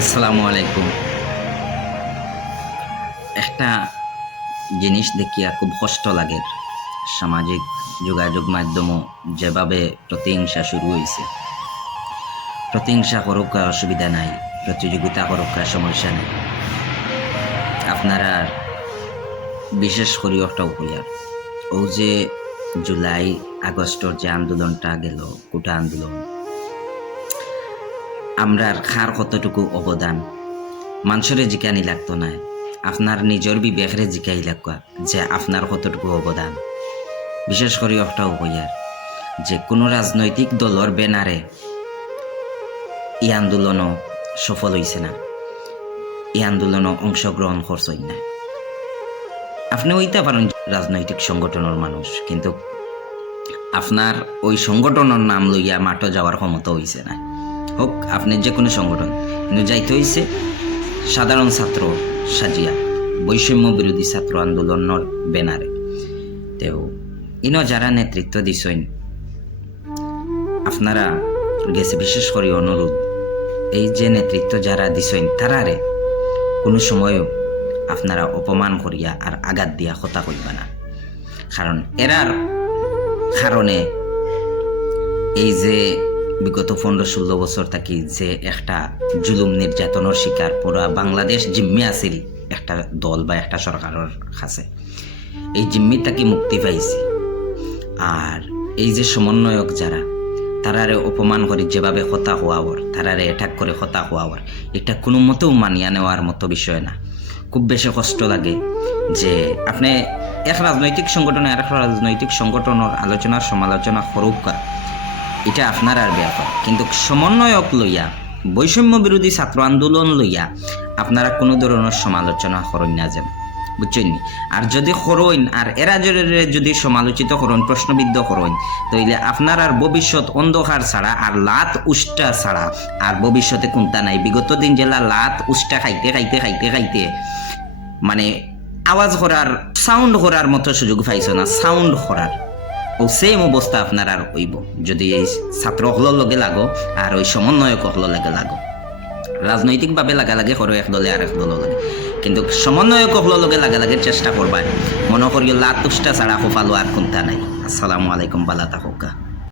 আসসালামু আলাইকুম। একটা জিনিস দেখিয়া খুব কষ্ট লাগে। সামাজিক যোগাযোগ মাধ্যমও যেভাবে প্রতিহিংসা শুরু হয়েছে। প্রতিহিংসা করুক অসুবিধা নাই, প্রতিযোগিতা করুক সমস্যা নেই। আপনারা বিশেষ করে ওটাও হইয়ার ও যে জুলাই আগস্টর যে আন্দোলনটা গেল, কোটা আন্দোলন, আমরার খার কতটুকু অবদান মানুষের জিকানি লাগতো না, আপনার নিজের বিবেকরে জিকাই লাগা যে আপনার কতটুকু অবদান। বিশেষ করে একটাও হইয়ার যে কোনো রাজনৈতিক দলের ব্যানারে এই আন্দোলনও সফল হয়েছে না, এই আন্দোলনও অংশগ্রহণ করছই না। আপনি হইতে পারেন রাজনৈতিক সংগঠনের মানুষ, কিন্তু আপনার ওই সংগঠনের নাম লইয়া মাঠে যাওয়ার ক্ষমতা হইছে না। হোক আপনি যে কোনো সংগঠন, কিন্তু যাইতে হইছে সাধারণ ছাত্র সাজিয়া বৈষম্য বিরোধী ছাত্র আন্দোলনের ব্যানারে। তেও ইনো যারা নেতৃত্ব দিছেন আপনারা গেছে বিশেষ করে অনুরোধ, এই যে নেতৃত্ব যারা দিছেন তারারে কোনো সময়ও আপনারা অপমান করিয়া আর আঘাত দিয়া কথা কইবা না। কারণ এরার কারণে এই যে বিগত 15-16 বছর থাকি যে একটা জুলুম নির্যাতনের শিকার পুরা বাংলাদেশ জিম্মি আছিল একটা দল বা একটা সরকারের কাছে, এই জিম্মি থাকি মুক্তি পাইছে। আর এই যে সমন্বয়ক যারা তারারে অপমান করে যেভাবে কথা হওয়ার, তারারে অ্যাটাক করে কথা হওয়ার, এটা কোনো মতেও মানিয়া নেওয়ার মতো বিষয় না। খুব বেশি কষ্ট লাগে যে আপনি এক রাজনৈতিক সংগঠনে আর এক রাজনৈতিক সংগঠনের আলোচনা সমালোচনা করুক, এটা আপনার আর ব্যাপার, কিন্তু সমন্বয়ক লইয়া বৈষম্য বিরোধী ছাত্র আন্দোলন লইয়া আপনারা কোনো ধরনের সমালোচনা করেন না যেন, বুঝছেন। আর যদি করেন আর এরা যদি সমালোচিত করেন, প্রশ্নবিদ্ধ করেন, তাইলে আপনার আর ভবিষ্যৎ অন্ধকার ছাড়া আর লাত উষ্টা ছাড়া আর ভবিষ্যতে কোনটা নাই। বিগত দিন জেলা লাত উষ্টা খাইতে খাইতে খাইতে খাইতে মানে আওয়াজ করার, সাউন্ড করার মতো সুযোগ পাইছ না, সাউন্ড করার ও সেম অবস্থা আপনার আর হইব যদি এই ছাত্র হল লগে লাগো আর ওই সমন্বয়ক হল লগে লাগো। রাজনৈতিকভাবে লাগালাগি করো এক দলে আর এক দল লাগে, কিন্তু সমন্বয়ক হল লগে লাগালাগির চেষ্টা করবা। মনে করিও লাত তুষ্টা ছাড়া হোফালো আর কোনটা নাই। আসসালামু আলাইকুম, বালা থাকুকা।